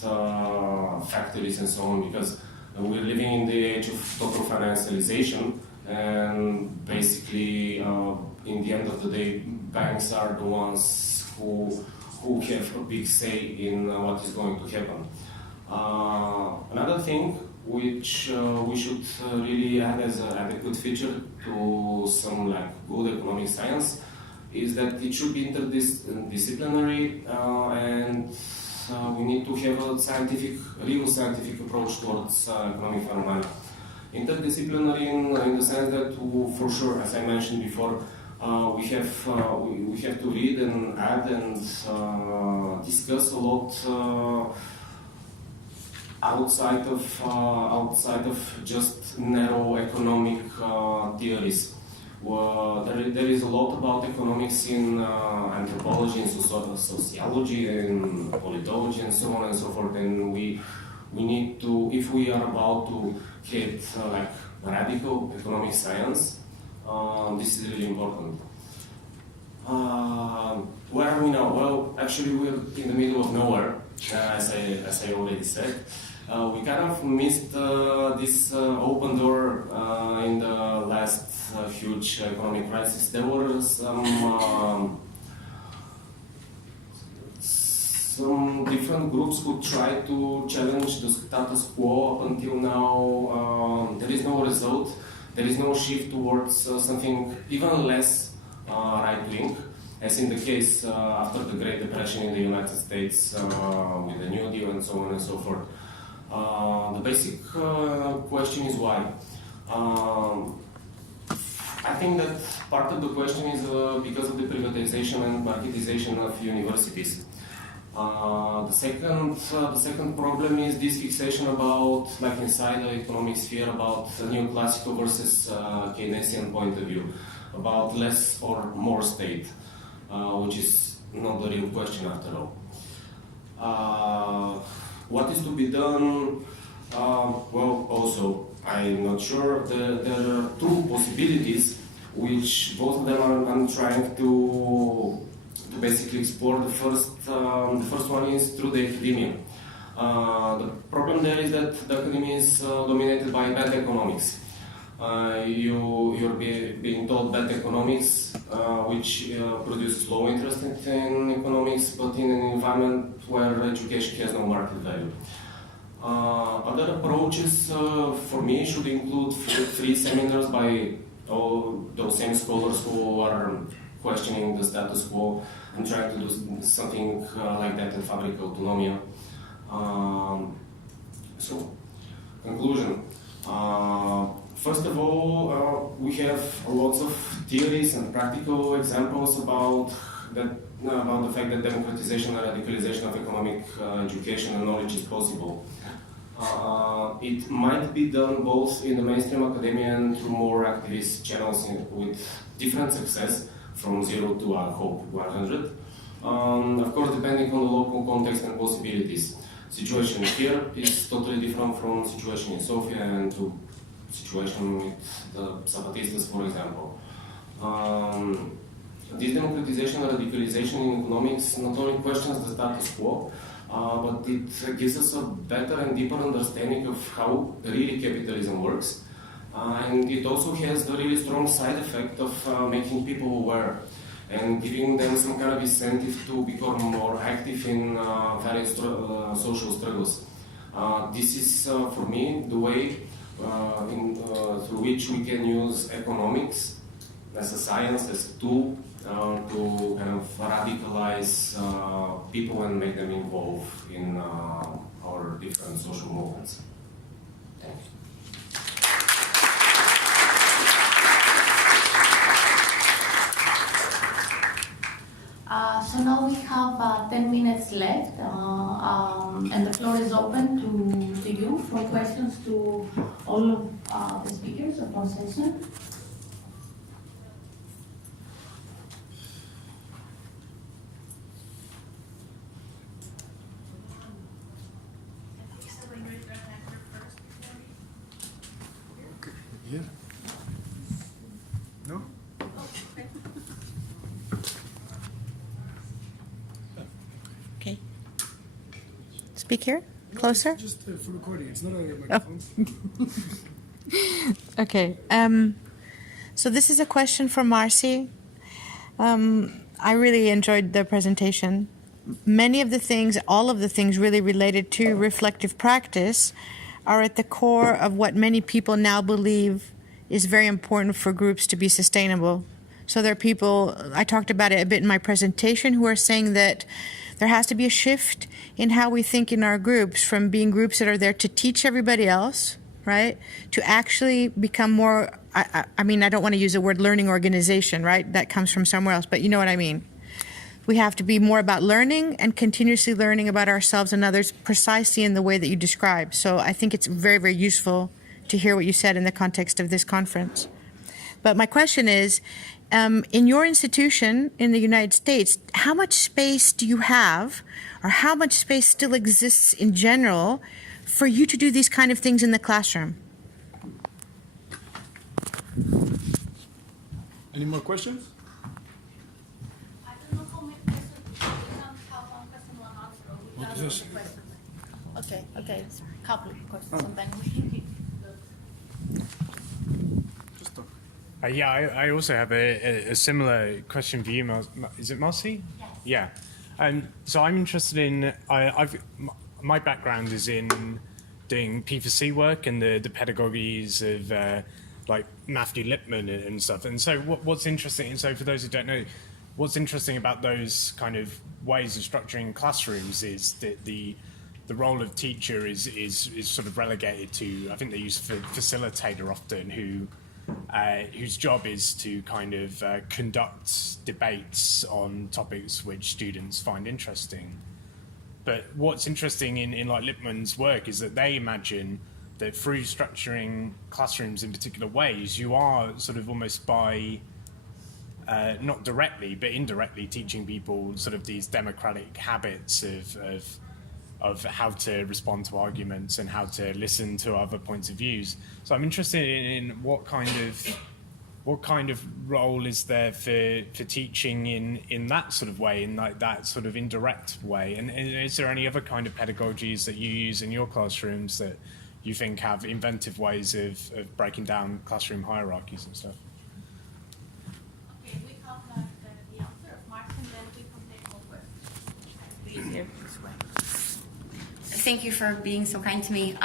factories and so on, because we're living in the age of total financialization, and basically in the end of the day, banks are the ones who have a big say in what is going to happen. Another thing which we should really add as an adequate feature to some good economic science is that it should be interdisciplinary, and we need to have a real scientific approach towards economic phenomena. Interdisciplinary in the sense that, for sure, as I mentioned before, we have to read and add and discuss a lot outside of just narrow economic theories. There is a lot about economics in anthropology and sociology and politology and so on and so forth, and we need to, if we are about to create radical economic science, this is really important. where are we now? Well, actually, we're in the middle of nowhere, as I already said. We kind of missed this open door in the last huge economic crisis. There were some different groups who tried to challenge the status quo. Up until now, there is no result. There is no shift towards something even less right-wing, as in the case after the Great Depression in the United States with the New Deal and so on and so forth. The basic question is why. I think that part of the question is because of the privatization and marketization of universities. The second problem is this fixation about, like inside the economic sphere, about neoclassical versus Keynesian point of view, about less or more state, which is not the real question after all. What is to be done? Well, also, I'm not sure. There are two possibilities, which both of them I'm trying to basically explore. The first one is through the academia. The problem there is that the academia is dominated by bad economics. You're being told bad economics, which produces low interest in economics, but in an environment where education has no market value. Other approaches for me should include free seminars by all those same scholars who are questioning the status quo and trying to do something like that in Fabrica Autonomia. So, conclusion. First of all, we have lots of theories and practical examples about the fact that democratization and radicalization of economic education and knowledge is possible. It might be done both in the mainstream academia and through more activist channels with different success, from 0 to, I hope, 100. Of course, depending on the local context and possibilities. Situation here is totally different from situation in Sofia and to situation with the Zapatistas, for example. This democratization and radicalization in economics not only questions the status quo, but it gives us a better and deeper understanding of how really capitalism works. And it also has the really strong side effect of making people aware and giving them some kind of incentive to become more active in various social struggles. This is, for me, the way through which we can use economics as a science, as a tool to kind of radicalize people and make them involved in our different social movements. Thank you. So now we have 10 minutes left, and the floor is open to you for questions to all of the speakers of our session. Yeah. No? Okay. Speak here? Closer? Just for recording. It's not a microphone. Okay. So this is a question from Marcy. I really enjoyed the presentation. Many of the things, all of the things really related to reflective practice are at the core of what many people now believe is very important for groups to be sustainable. So there are people, I talked about it a bit in my presentation, who are saying that there has to be a shift in how we think in our groups, from being groups that are there to teach everybody else, right, to actually become more, I mean, I don't want to use the word learning organization, right? That comes from somewhere else, but you know what I mean. We have to be more about learning and continuously learning about ourselves and others precisely in the way that you describe. So I think it's very, very useful to hear what you said in the context of this conference. But my question is, in your institution in the United States, how much space do you have, or how much space still exists in general for you to do these kind of things in the classroom? Any more questions? I don't know how many Motivation. Okay. Couple of questions and then Just talk. Yeah, I also have a similar question for you, Is it Marcy? Yes. Yeah. So I'm interested in, my background is in doing P4C work and the pedagogies of like Matthew Lipman and stuff. And so what's interesting, and so for those who don't know, what's interesting about those kind of ways of structuring classrooms is that the role of teacher is sort of relegated to, I think they use facilitator often, whose job is to kind of conduct debates on topics which students find interesting. But what's interesting in like Lipman's work is that they imagine that through structuring classrooms in particular ways, you are sort of almost by, not directly, but indirectly teaching people sort of these democratic habits of how to respond to arguments and how to listen to other points of views. So I'm interested in what kind of role is there for teaching in that sort of way, in like that sort of indirect way? And is there any other kind of pedagogies that you use in your classrooms that you think have inventive ways of breaking down classroom hierarchies and stuff? Okay, we have the answer of Marcy, and then we can take more questions. Please, here this way. Thank you for being so kind to me.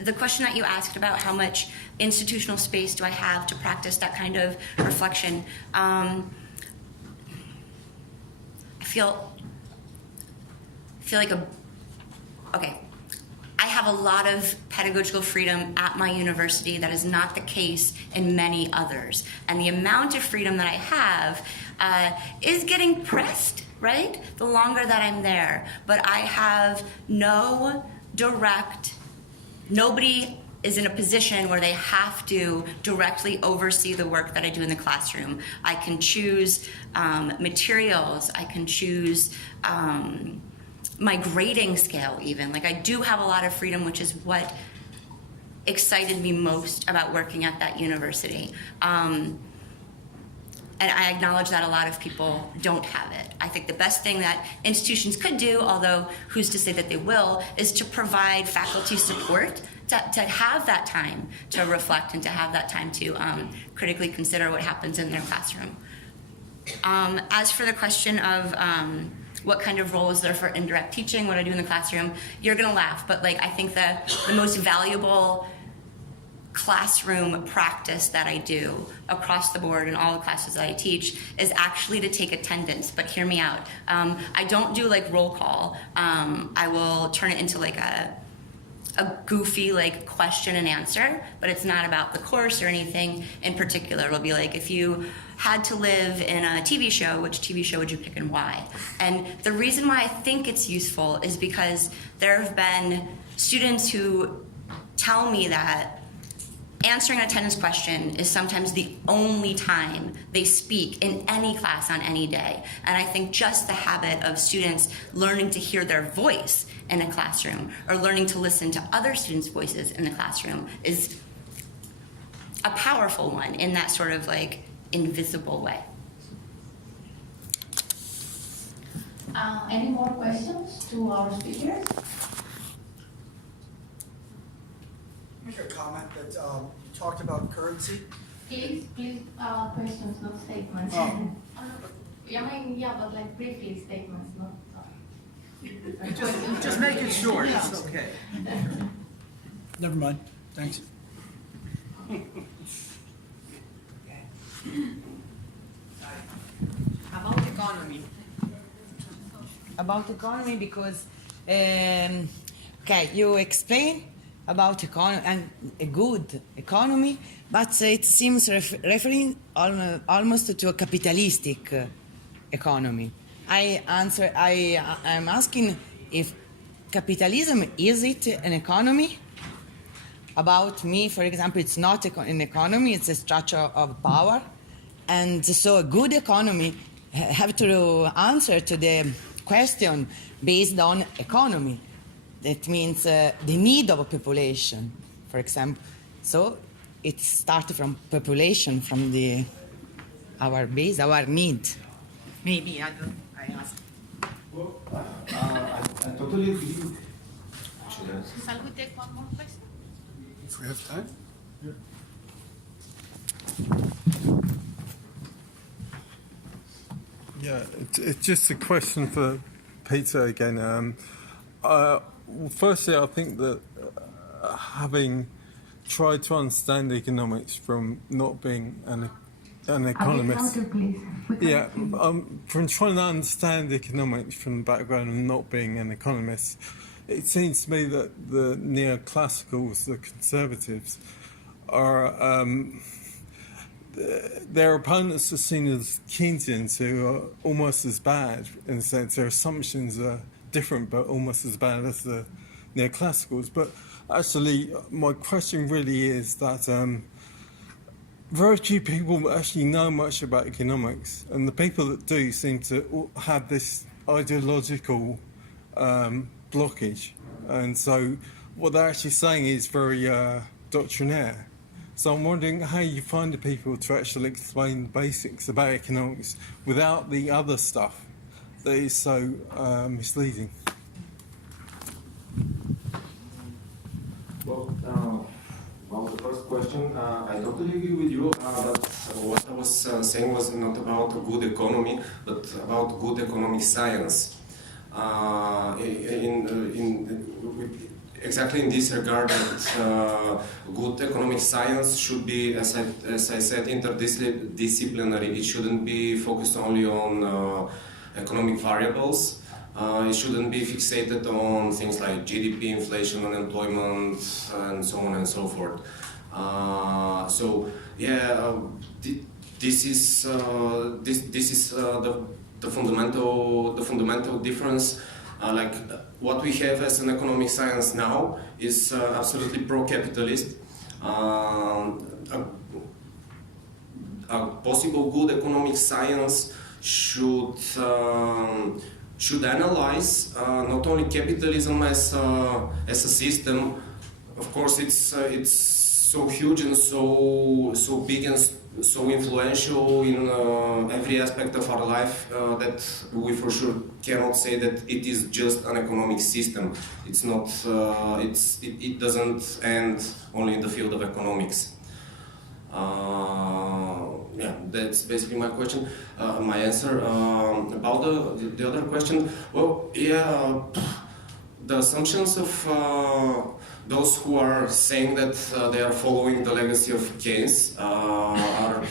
The question that you asked about how much institutional space do I have to practice that kind of reflection, I feel like I have a lot of pedagogical freedom at my university. That is not the case in many others. And the amount of freedom that I have is getting pressed, right? The longer that I'm there. But I have nobody is in a position where they have to directly oversee the work that I do in the classroom. I can choose materials. I can choose my grading scale even. Like I do have a lot of freedom, which is what excited me most about working at that university. And I acknowledge that a lot of people don't have it. I think the best thing that institutions could do, although who's to say that they will, is to provide faculty support to have that time to reflect and to have that time to critically consider what happens in their classroom. As for the question of what kind of role is there for indirect teaching, what I do in the classroom, you're gonna laugh, but like I think the most valuable classroom practice that I do across the board in all the classes that I teach is actually to take attendance, but hear me out. I don't do like roll call. I will turn it into like a goofy like question and answer, but it's not about the course or anything in particular. It'll be like, if you had to live in a TV show, which TV show would you pick and why? And the reason why I think it's useful is because there have been students who tell me that answering an attendance question is sometimes the only time they speak in any class on any day. And I think just the habit of students learning to hear their voice in a classroom or learning to listen to other students' voices in the classroom is a powerful one in that sort of like invisible way. Any more questions to our speakers? Make a comment that you talked about currency. Please, questions, not statements. But like briefly statements, not. Just make it short. It's okay. Never mind. Thanks. About economy because you explain about economy and a good economy, but it seems referring almost to a capitalistic economy. I'm asking if capitalism, is it an economy? About me, for example, it's not an economy, it's a structure of power. And so a good economy have to answer to the question based on economy. That means the need of a population, for example. So it starts from population, from our base, our need. Maybe, I ask. Well, I totally agree. Shall we take one more question? If we have time. Yeah, it's just a question for Peter again. Firstly, I think that having tried to understand economics from not being an economist. A bit louder, please. Yeah, from trying to understand economics from the background of not being an economist, it seems to me that the neoclassicals, the conservatives, are their opponents are seen as Keynesians, who are almost as bad in the sense their assumptions are different but almost as bad as the neoclassicals. But actually, my question really is that very few people actually know much about economics, and the people that do seem to have this ideological blockage, and so what they're actually saying is very doctrinaire. So I'm wondering how you find the people to actually explain the basics about economics without the other stuff that is so misleading. Well, about the first question, I totally agree with you. But what I was saying was not about a good economy, but about good economic science. Exactly in this regard, that good economic science should be, as I said, interdisciplinary. It shouldn't be focused only on economic variables. It shouldn't be fixated on things like GDP, inflation, unemployment, and so on and so forth. This is the fundamental difference. Like what we have as an economic science now is absolutely pro-capitalist. A possible good economic science should analyze not only capitalism as a system. Of course, it's so huge and so big and so influential in every aspect of our life that we for sure cannot say that it is just an economic system. It's not. It doesn't end only in the field of economics. Yeah, that's basically my question. My answer about the other question. Well, yeah, the assumptions of those who are saying that they are following the legacy of Keynes are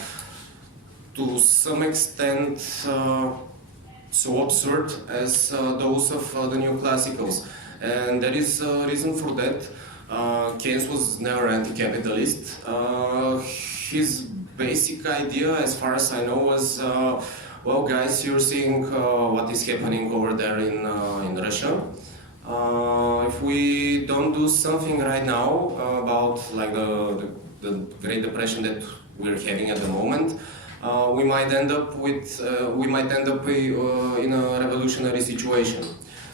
to some extent so absurd as those of the neoclassicals. And there is a reason for that. Keynes was never anti-capitalist. His basic idea, as far as I know, was, well, guys, you're seeing what is happening over there in Russia. If we don't do something right now about like the Great Depression that we're having at the moment, we might end up in a revolutionary situation.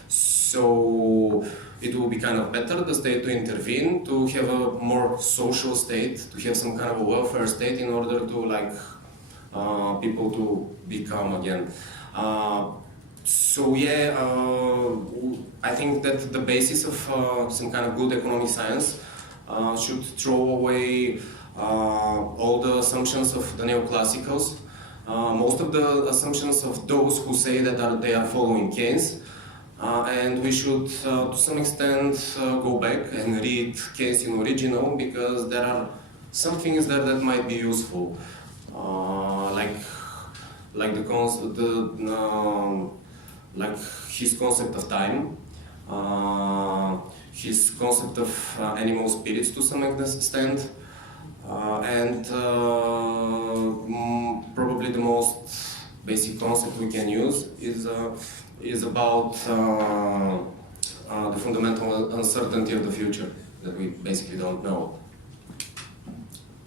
So it will be kind of better the state to intervene, to have a more social state, to have some kind of a welfare state in order to like people to be calm again. So yeah, I think that the basis of some kind of good economic science should throw away all the assumptions of the neoclassicals, most of the assumptions of those who say that they are following Keynes, and we should to some extent go back and read Keynes in original, because there are some things there that might be useful, like his concept of time, his concept of animal spirits to some extent, and probably the most basic concept we can use is about the fundamental uncertainty of the future that we basically don't know.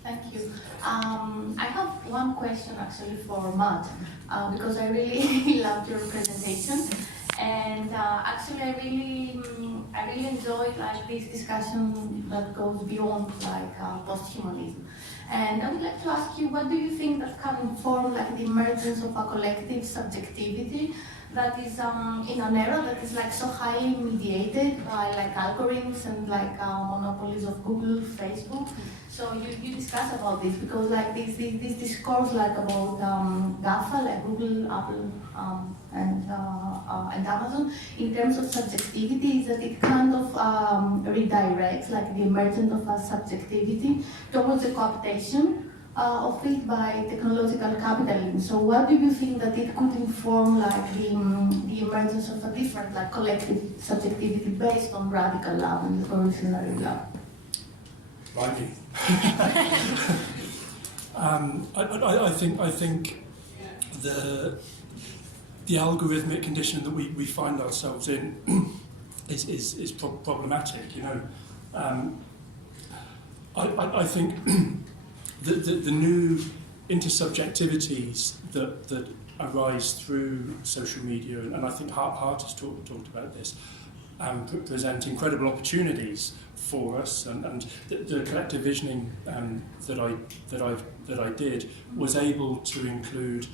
Thank you. I have one question actually for Matt, because I really loved your presentation, and actually I really enjoyed like this discussion that goes beyond like posthumanism. And I would like to ask you, what do you think that can inform like the emergence of a collective subjectivity that is in an era that is like so highly mediated by like algorithms and like monopolies of Google, Facebook. So you discuss about this because like this discourse like about GAFA, like Google, Apple, and Amazon, in terms of subjectivity, is that it kind of redirects like the emergence of a subjectivity towards the cooptation of it by technological capitalism. So what do you think that it could inform like the emergence of a different like collective subjectivity based on radical love and evolutionary love? Rightly. I think the algorithmic condition that we find ourselves in is problematic. You know, I think the new intersubjectivities that arise through social media, and I think Hart has talked about this, present incredible opportunities for us, and the collective visioning that I did was able to include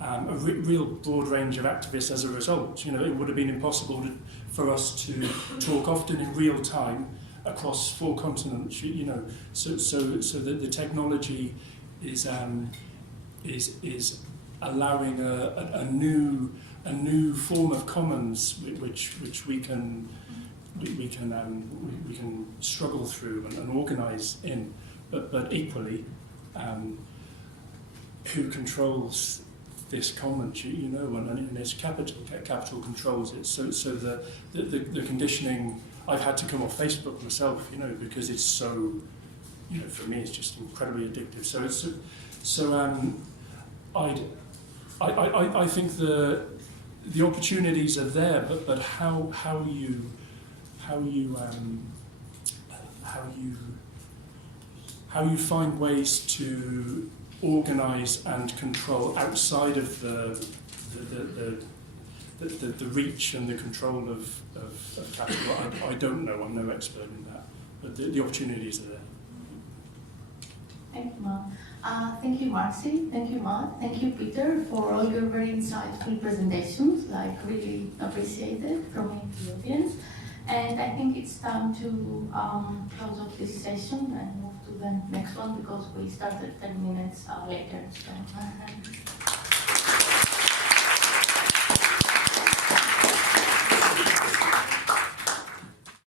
a real broad range of activists as a result. You know, it would have been impossible for us to talk often in real time across 4 continents. You know, so that the technology is allowing a new form of commons which we can struggle through and organise in, but equally, who controls this commons? You know, and it's capital controls it. So the conditioning. I've had to come off Facebook myself, you know, because it's so, you know, for me it's just incredibly addictive. I think the opportunities are there, but how you find ways to organise and control outside of the reach and the control of capital. I don't know. I'm no expert in that, but the opportunities are there. Thank you, Matt. Thank you, Marcy. Thank you, Matt. Thank you, Peter, for all your very insightful presentations. Like, really appreciated from me to the audience. And I think it's time to close off this session and move to the next one because we started 10 minutes later. So.